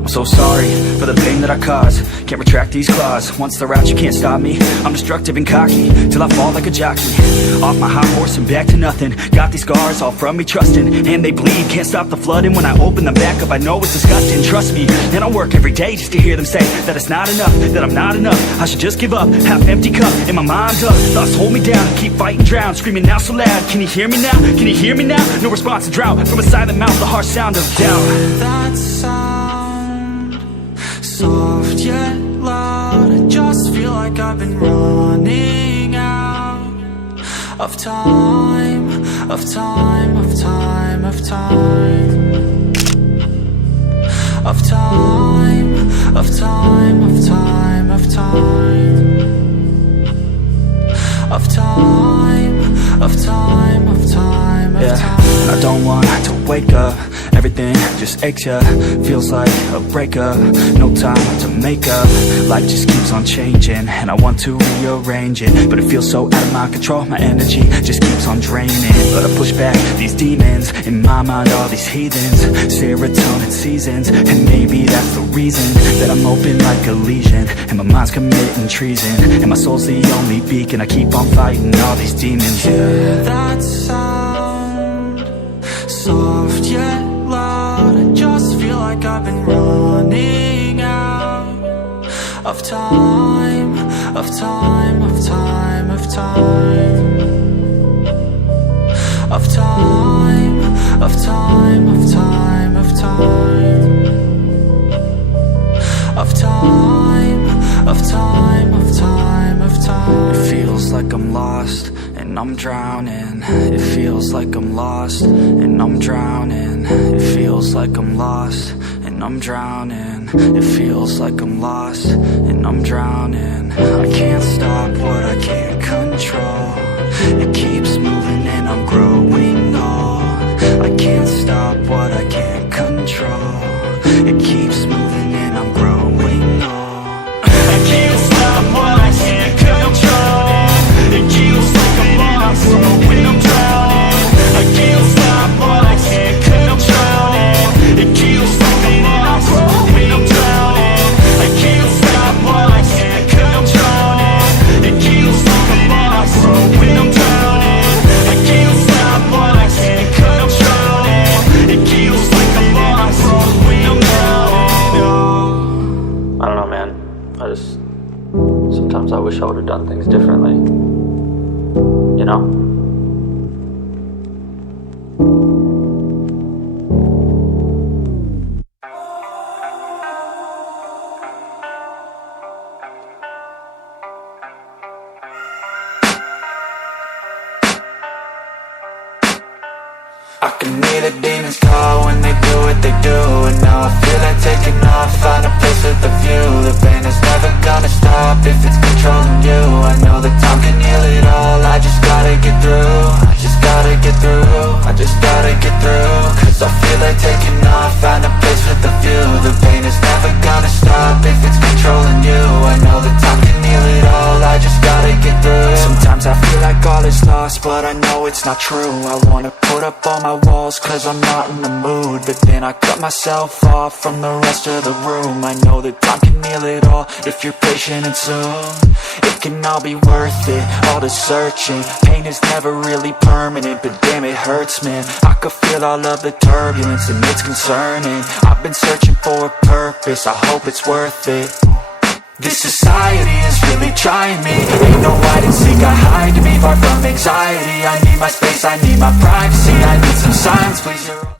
I'm so sorry for the pain that I caused. Can't retract these claws. Once they're out, you can't stop me. I'm destructive and cocky till I fall like a jockey. Off my high horse and back to nothing. Got these scars all from me trusting, and they bleed. Can't stop the flooding. When I open them back up, I know it's disgusting. Trust me, and I work every day just to hear them say that it's not enough, that I'm not enough. I should just give up. Half empty cup and my mind's up. Thoughts hold me down, keep fighting, drown. Screaming now so loud. Can you hear me now? Can you hear me now? No response to drought from a silent mouth. The harsh sound of doubt. That sound, soft yet loud. I just feel like I've been running out of time, of time, of time, of time, of time, of time, of time, of time, of time, of time, of time, of time. I don't want to wake up. Everything just aches ya. Feels like a breakup. No time to make up. Life just keeps on changing, and I want to rearrange it, but it feels so out of my control. My energy just keeps on draining, but I push back these demons in my mind, all these heathens. Serotonin seasons, and maybe that's the reason that I'm open like a lesion, and my mind's committing treason, and my soul's the only beacon. I keep on fighting all these demons. Yeah, that sound, soft yet loud. I just feel like I've been running out of time, of time, of time, of time, of time, of time, of time, of time, of time, of time, of time, of time. It feels like I'm lost and I'm drowning. It feels like I'm lost and I'm drowning. It feels like I'm lost and I'm drowning. It feels like I'm lost and I'm drowning. I can't stop what I can't control. It keeps moving and I'm growing old. I can't stop what I can't control. It keeps moving and I'm growing old. I can't stop what I can't control. It keeps like I'm lost when I'm drowning. I can't stop what I can't control. It keeps like I'm lost when I'm drowning. I can't stop what I can't control. It keeps like I'm lost when I'm drowning. I can't stop what I can't control. It keeps like I'm lost when I'm drowning. I don't know, man. Sometimes I wish I would have done things differently. You know? I can hear the demons call when they do what they do, and now I feel like taking off, find a place with a view. The pain is never gonna stop if it's controlling you. I know that time can heal it all, I just gotta get through. I just gotta get through, I just gotta get through. Cause I feel like taking off, find a place with a view. The pain is never gonna stop if it's controlling you. I know that time can heal it all, I just gotta get through. Sometimes I feel like all is lost, but I know it's not true. I wanna put up all my walls cause I'm not in the mood, but then I cut myself off from the rest of the room. I know that time can heal it all if you're patient, and soon it can all be worth it, all the searching. Pain is never really permanent, but damn it hurts, man. I could feel all of the turbulence and it's concerning. I've been searching for a purpose, I hope it's worth it. This society is really trying me. Ain't no hide and seek, I hide to be far from anxiety. I need my space, I need my privacy. I need some silence, please.